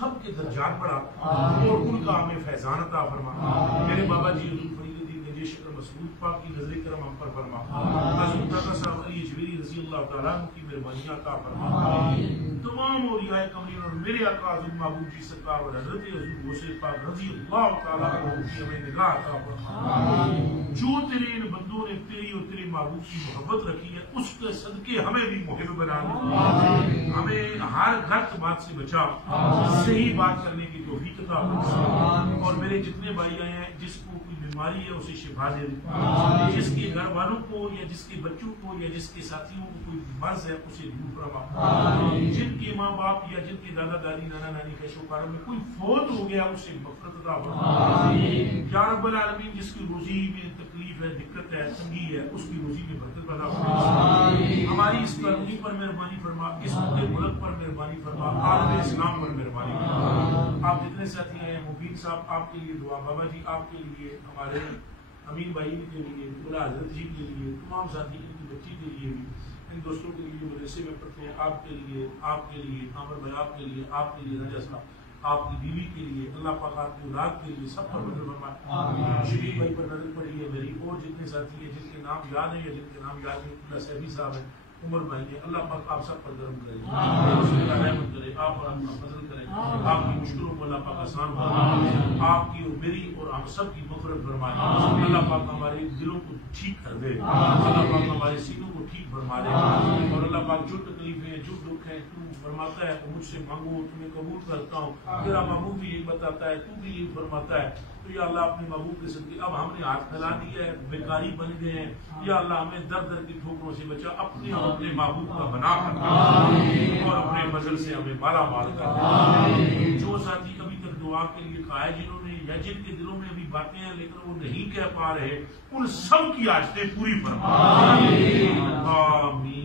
سب کے درجات بڑھا اور ان کا ہمیں فیضان عطا فرما. میرے بابا جی حضور فرید الدین گنجی شکر مسعود پاک کی نظر کرم ہم پر فرما. حضرت دادا صاحب علی اجمیری رضی اللہ تعالیٰ عنہ کی مہربانیاں عطا فرما. تمام اولیاء کمرین اور میرے آقا حضرت محبوب جی سرکار اور حضرت حضور غوث پاک رضی اللہ تعالیٰ عنہ کی ہمیں نگاہ عطا فرما. جو تیرے ان بندوں نے تیری اور تیرے محبوب کی محبت رکھی ہے اس کے صدقے ہمیں بھی محب بنا دے. ہمیں ہر غلط بات سے بچا, صحیح بات کرنے کی توفیق عطا فرما. اور میرے جتنے بھائی آئے ہیں جس کو کوئی بیماری ہے اسے شفا دے دے, جس کے گھر والوں کو یا جس کے بچوں کو یا جس کے ساتھیوں کو کوئی مرض ہے اسے دور فرما. جن کے ماں باپ یا جن کے دادا دادی نانا نانی کے شوکاروں میں کوئی فوت ہو گیا اسے مغفرت عطا فرما. یا رب العالمین جس کی روزی میں تکلیف ہے, دقت ہے, تنگی ہے, اس کی روزی میں برکت پیدا فرما. ہماری اس کالونی پر مہربانی فرما, اس پورے ملک پر مہربانی فرما, عالم اسلام پر مہربانی فرما. آپ جتنے ساتھی ہیں, مبین صاحب آپ کے لیے دعا, بابا جی آپ کے لیے, ہمارے امین بھائی کے لیے, مولا حضرت جی کے لیے, تمام ساتھی ان کی بچی کے لیے بھی, ان دوستوں کے لیے مدرسے میں پڑھتے ہیں, آپ کے لیے, آپ کے لیے, عامر بھائی آپ کے لیے, آپ کے لیے, راجہ صاحب آپ کی بیوی کے لیے, اللہ پاک آپ کی اولاد کے لیے سب پر نظر فرمائے. شریف بھائی پر نظر پڑی ہے میری, اور جتنے ساتھی ہیں جن کے نام یاد ہیں یا جن کے نام یاد نہیں, اللہ سیفی صاحب ہیں, عمر بھائی ہیں, اللہ پاک آپ سب پر کرم کرے, رحمت کرے, آپ پر اپنا فضل کرے, آپ کی مشکلوں کو اللہ پاک آسان فرمائے, آپ کی اور میری اور ہم سب کی مغفرت فرمائے. اللہ پاک ہمارے دلوں کو ٹھیک کر دے, اللہ پاک ہمارے سینوں کو ٹھیک فرما دے, اور اللہ پاک جو تکلیفیں جو دکھ ہیں تو فرماتا ہے تو مجھ سے مانگو تمہیں قبول کرتا ہوں. تیرا محبوب بھی یہی بتاتا ہے, تو بھی یہی فرماتا ہے. تو یا اللہ اپنے محبوب کے صدقے اب ہم نے ہاتھ پھیلا دیا ہے, بیکاری بن گئے ہیں, یا اللہ ہمیں در در کی ٹھوکروں سے بچا, اپنے اور اپنے محبوب کا بنا کر اور اپنے فضل سے ہمیں مالا مال کر. جو ساتھی ابھی تک دعا کے لیے کہا ہے, جنہوں نے یا جن کے دلوں میں ابھی باتیں ہیں لیکن وہ نہیں کہہ پا رہے, ان سب کی حاجتیں پوری فرما. آمین.